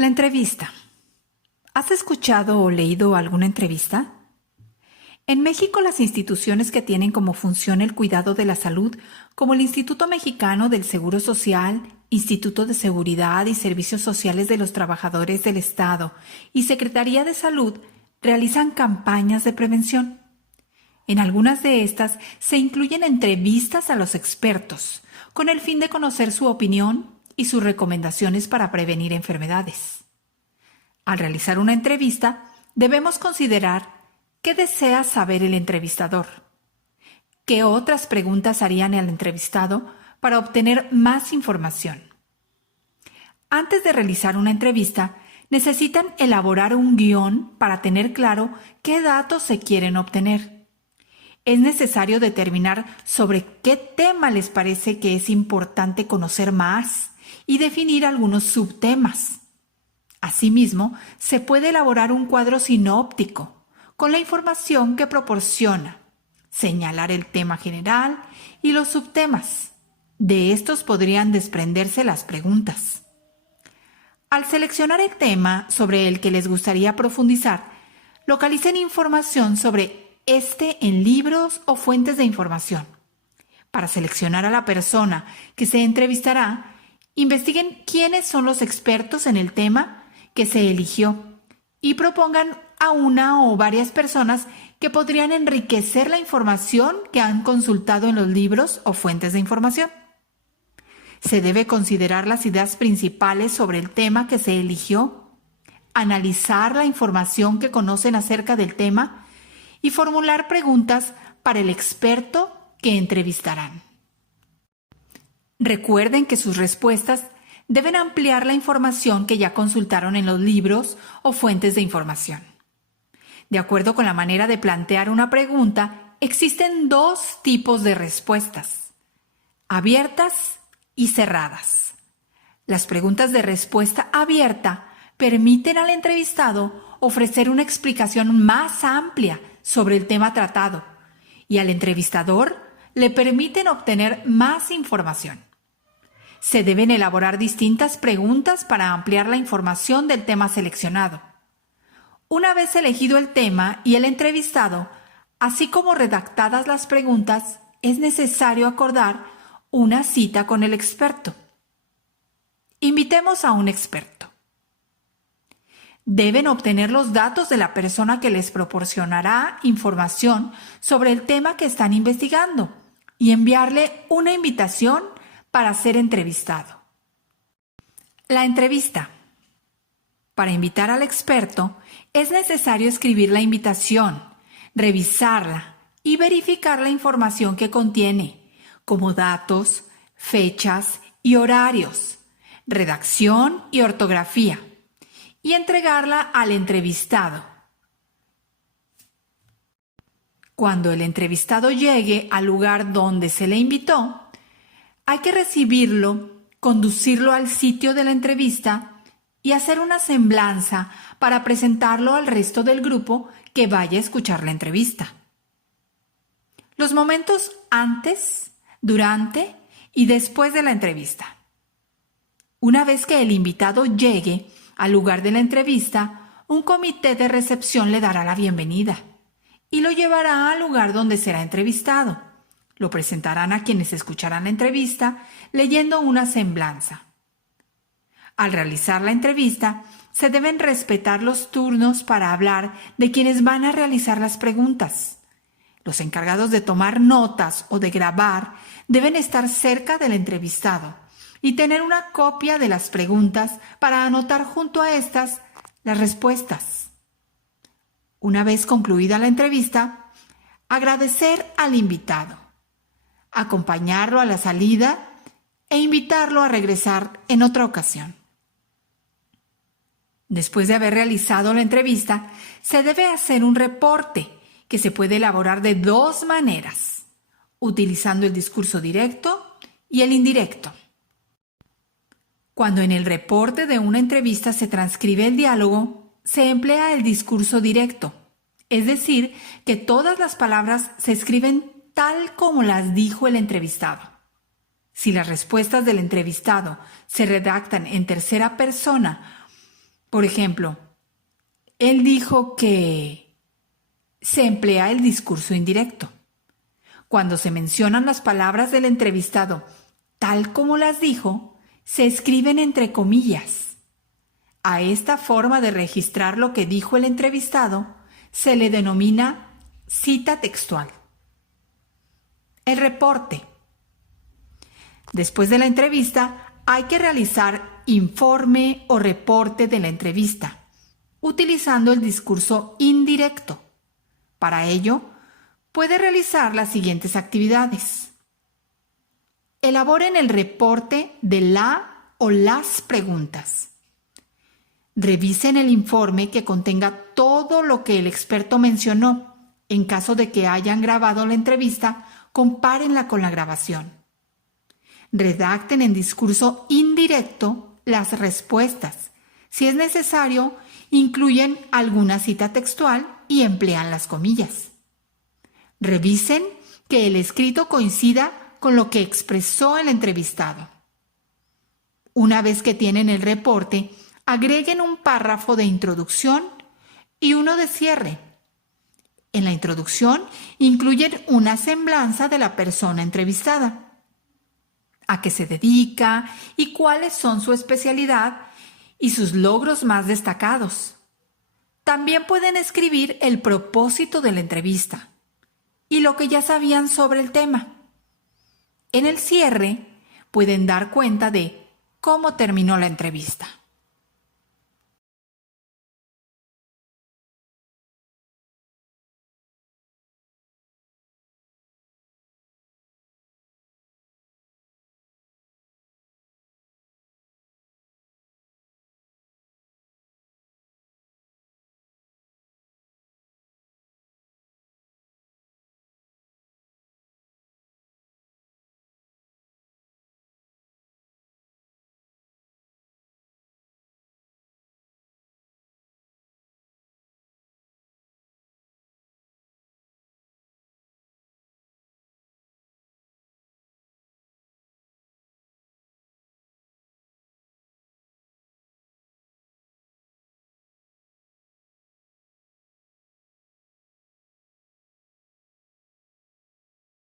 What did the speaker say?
La entrevista. ¿Has escuchado o leído alguna entrevista? En México, las instituciones que tienen como función el cuidado de la salud, como el Instituto Mexicano del Seguro Social, Instituto de Seguridad y Servicios Sociales de los Trabajadores del Estado y Secretaría de Salud, realizan campañas de prevención. En algunas de estas se incluyen entrevistas a los expertos, con el fin de conocer su opinión y sus recomendaciones para prevenir enfermedades. Al realizar una entrevista, debemos considerar qué desea saber el entrevistador, qué otras preguntas harían al entrevistado para obtener más información. Antes de realizar una entrevista, necesitan elaborar un guión para tener claro qué datos se quieren obtener. Es necesario determinar sobre qué tema les parece que es importante conocer más y definir algunos subtemas. Asimismo, se puede elaborar un cuadro sinóptico con la información que proporciona, señalar el tema general y los subtemas. De estos podrían desprenderse las preguntas. Al seleccionar el tema sobre el que les gustaría profundizar, localicen información sobre este en libros o fuentes de información. Para seleccionar a la persona que se entrevistará, investiguen quiénes son los expertos en el tema que se eligió y propongan a una o varias personas que podrían enriquecer la información que han consultado en los libros o fuentes de información. Se debe considerar las ideas principales sobre el tema que se eligió, analizar la información que conocen acerca del tema y formular preguntas para el experto que entrevistarán. Recuerden que sus respuestas deben ampliar la información que ya consultaron en los libros o fuentes de información. De acuerdo con la manera de plantear una pregunta, existen dos tipos de respuestas: abiertas y cerradas. Las preguntas de respuesta abierta permiten al entrevistado ofrecer una explicación más amplia sobre el tema tratado y al entrevistador le permiten obtener más información. Se deben elaborar distintas preguntas para ampliar la información del tema seleccionado. Una vez elegido el tema y el entrevistado, así como redactadas las preguntas, es necesario acordar una cita con el experto. Invitemos a un experto. Deben obtener los datos de la persona que les proporcionará información sobre el tema que están investigando y enviarle una invitación para ser entrevistado. La entrevista. Para invitar al experto, es necesario escribir la invitación, revisarla y verificar la información que contiene, como datos, fechas y horarios, redacción y ortografía, y entregarla al entrevistado. Cuando el entrevistado llegue al lugar donde se le invitó, hay que recibirlo, conducirlo al sitio de la entrevista y hacer una semblanza para presentarlo al resto del grupo que vaya a escuchar la entrevista. Los momentos antes, durante y después de la entrevista. Una vez que el invitado llegue al lugar de la entrevista, un comité de recepción le dará la bienvenida y lo llevará al lugar donde será entrevistado. Lo presentarán a quienes escucharán la entrevista leyendo una semblanza. Al realizar la entrevista, se deben respetar los turnos para hablar de quienes van a realizar las preguntas. Los encargados de tomar notas o de grabar deben estar cerca del entrevistado y tener una copia de las preguntas para anotar junto a estas las respuestas. Una vez concluida la entrevista, agradecer al invitado, acompañarlo a la salida e invitarlo a regresar en otra ocasión. Después de haber realizado la entrevista, se debe hacer un reporte que se puede elaborar de dos maneras, utilizando el discurso directo y el indirecto. Cuando en el reporte de una entrevista se transcribe el diálogo, se emplea el discurso directo, es decir, que todas las palabras se escriben tal como las dijo el entrevistado. Si las respuestas del entrevistado se redactan en tercera persona Por ejemplo, él dijo que se emplea el discurso indirecto. Cuando se mencionan las palabras del entrevistado tal como las dijo, se escriben entre comillas. A esta forma de registrar lo que dijo el entrevistado se le denomina cita textual. El reporte. Después de la entrevista, hay que realizar informe o reporte de la entrevista, utilizando el discurso indirecto. Para ello, puede realizar las siguientes actividades. Elaboren el reporte de la o las preguntas. Revisen el informe que contenga todo lo que el experto mencionó. En caso de que hayan grabado la entrevista, compárenla con la grabación. Redacten en discurso indirecto las respuestas. Si es necesario, incluyen alguna cita textual y emplean las comillas. Revisen que el escrito coincida con lo que expresó el entrevistado. Una vez que tienen el reporte, agreguen un párrafo de introducción y uno de cierre. En la introducción incluyen una semblanza de la persona entrevistada, a qué se dedica y cuáles son su especialidad y sus logros más destacados. También pueden escribir el propósito de la entrevista y lo que ya sabían sobre el tema. En el cierre pueden dar cuenta de cómo terminó la entrevista.